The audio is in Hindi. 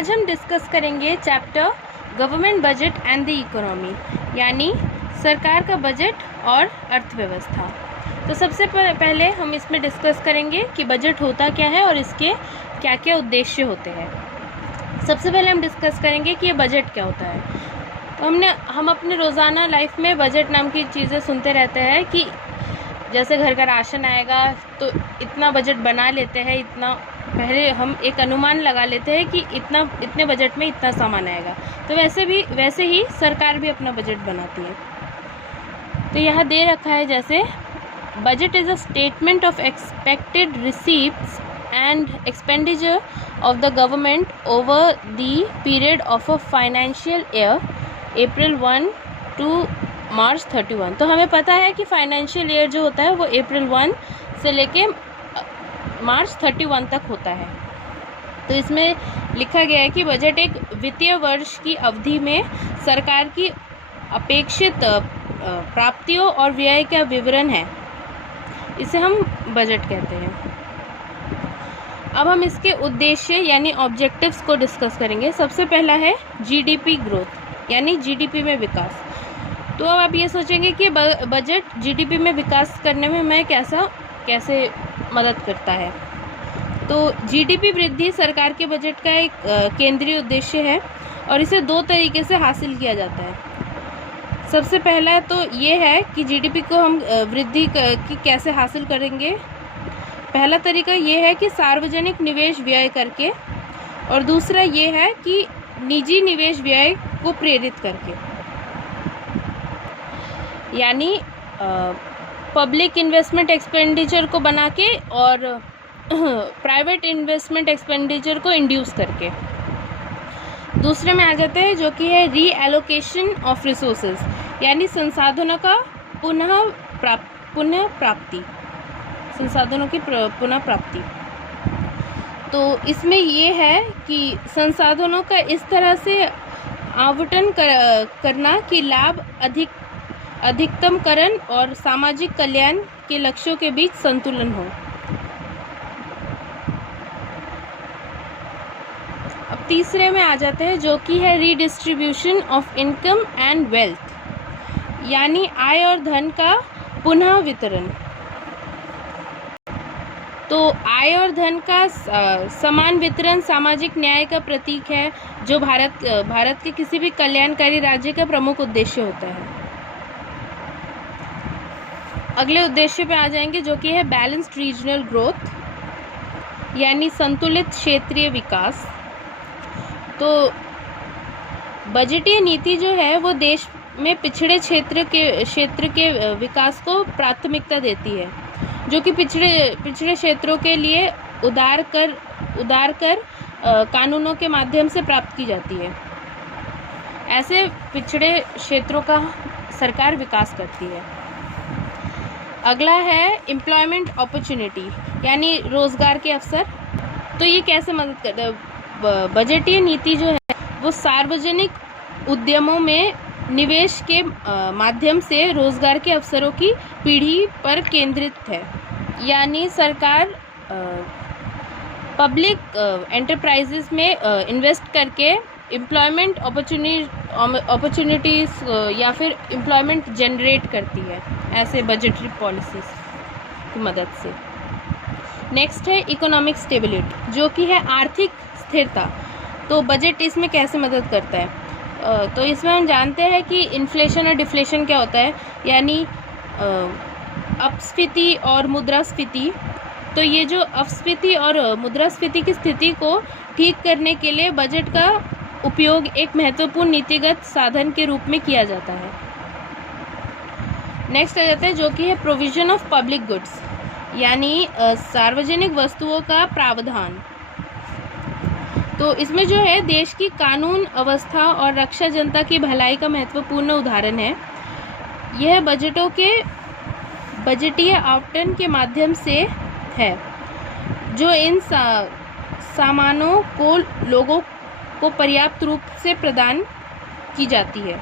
आज हम डिस्कस करेंगे chapter government budget and the economy, यानी सरकार का बजट और अर्थव्यवस्था। तो सबसे पहले हम इसमें डिस्कस करेंगे कि बजट होता क्या है और इसके क्या क्या उद्देश्य होते हैं। सबसे पहले हम डिस्कस करेंगे कि ये बजट क्या होता है। तो हम अपने रोज़ाना लाइफ में बजट नाम की चीज़ें सुनते रहते हैं कि जैसे घर का राशन आएगा तो इतना बजट बना लेते हैं, इतना पहले हम एक अनुमान लगा लेते हैं कि इतने बजट में इतना सामान आएगा। तो वैसे ही सरकार भी अपना बजट बनाती है। तो यहाँ दे रखा है जैसे budget is a statement of expected receipts and expenditure of the government over the period of a financial year April 1 to March 31। तो हमें पता है कि फाइनेंशियल ईयर जो होता है वो अप्रैल 1 से लेके मार्च 31 तक होता है। तो इसमें लिखा गया है कि बजट एक वित्तीय वर्ष की अवधि में सरकार की अपेक्षित प्राप्तियों और व्यय का विवरण है। इसे हम बजट कहते हैं। अब हम इसके उद्देश्य यानी ऑब्जेक्टिव्स को डिस्कस करेंगे। सबसे पहला है जीडीपी ग्रोथ, यानी जीडीपी में विकास। तो अब आप ये सोचेंगे कि बजट जीडीपी में विकास करने में मैं कैसे मदद करता है। तो जीडीपी वृद्धि सरकार के बजट का एक केंद्रीय उद्देश्य है और इसे दो तरीके से हासिल किया जाता है। सबसे पहला तो ये है कि जीडीपी को हम वृद्धि की कैसे हासिल करेंगे। पहला तरीका ये है कि सार्वजनिक निवेश व्यय करके, और दूसरा ये है कि निजी निवेश व्यय को प्रेरित करके, यानी पब्लिक इन्वेस्टमेंट एक्सपेंडिचर को बना के और प्राइवेट इन्वेस्टमेंट एक्सपेंडिचर को इंड्यूस करके। दूसरे में आ जाते हैं जो कि है रीएलोकेशन ऑफ रिसोर्सेज, यानी संसाधनों का पुनः प्राप्ति, संसाधनों की पुनः प्राप्ति। तो इसमें ये है कि संसाधनों का इस तरह से आवंटन करना कि लाभ अधिकतमकरण और सामाजिक कल्याण के लक्ष्यों के बीच संतुलन हो। अब तीसरे में आ जाते हैं जो कि है redistribution of income and wealth, यानी आय और धन का पुनः वितरण। तो आय और धन का समान वितरण सामाजिक न्याय का प्रतीक है, जो भारत के किसी भी कल्याणकारी राज्य का प्रमुख उद्देश्य होता है। अगले उद्देश्य पे आ जाएंगे जो कि है बैलेंस्ड रीजनल ग्रोथ, यानी संतुलित क्षेत्रीय विकास। तो बजटीय नीति जो है वो देश में पिछड़े क्षेत्र के विकास को प्राथमिकता देती है, जो कि पिछड़े क्षेत्रों के लिए उदार कर कानूनों के माध्यम से प्राप्त की जाती है। ऐसे पिछड़े क्षेत्रों का सरकार विकास करती है। अगला है एम्प्लॉयमेंट अपॉर्चुनिटी, यानी रोजगार के अवसर। तो ये कैसे मदद करता है। बजटीय नीति जो है वो सार्वजनिक उद्यमों में निवेश के माध्यम से रोजगार के अवसरों की पीढ़ी पर केंद्रित है, यानी सरकार पब्लिक एंटरप्राइजेस में इन्वेस्ट करके एम्प्लॉयमेंट अपॉर्चुनिटीज़ या फिर एम्प्लॉयमेंट जनरेट करती है, ऐसे बजटरी पॉलिसीज की मदद से। नेक्स्ट है इकोनॉमिक स्टेबिलिटी, जो कि है आर्थिक स्थिरता। तो बजट इसमें कैसे मदद करता है। तो इसमें हम जानते हैं कि इन्फ्लेशन और डिफ्लेशन क्या होता है, यानी अपस्फीति और मुद्रास्फीति। तो ये जो अपस्फीति और मुद्रास्फीति की स्थिति को ठीक करने के लिए बजट का उपयोग एक महत्वपूर्ण नीतिगत साधन के रूप में किया जाता है। नेक्स्ट आ जाता है जो कि है प्रोविजन ऑफ पब्लिक गुड्स, यानी सार्वजनिक वस्तुओं का प्रावधान। तो इसमें जो है देश की कानून अवस्था और रक्षा जनता की भलाई का महत्वपूर्ण उदाहरण है। यह बजटों के बजटीय आवंटन के माध्यम से है, जो इन सामानों को लोगों को पर्याप्त रूप से प्रदान की जाती है।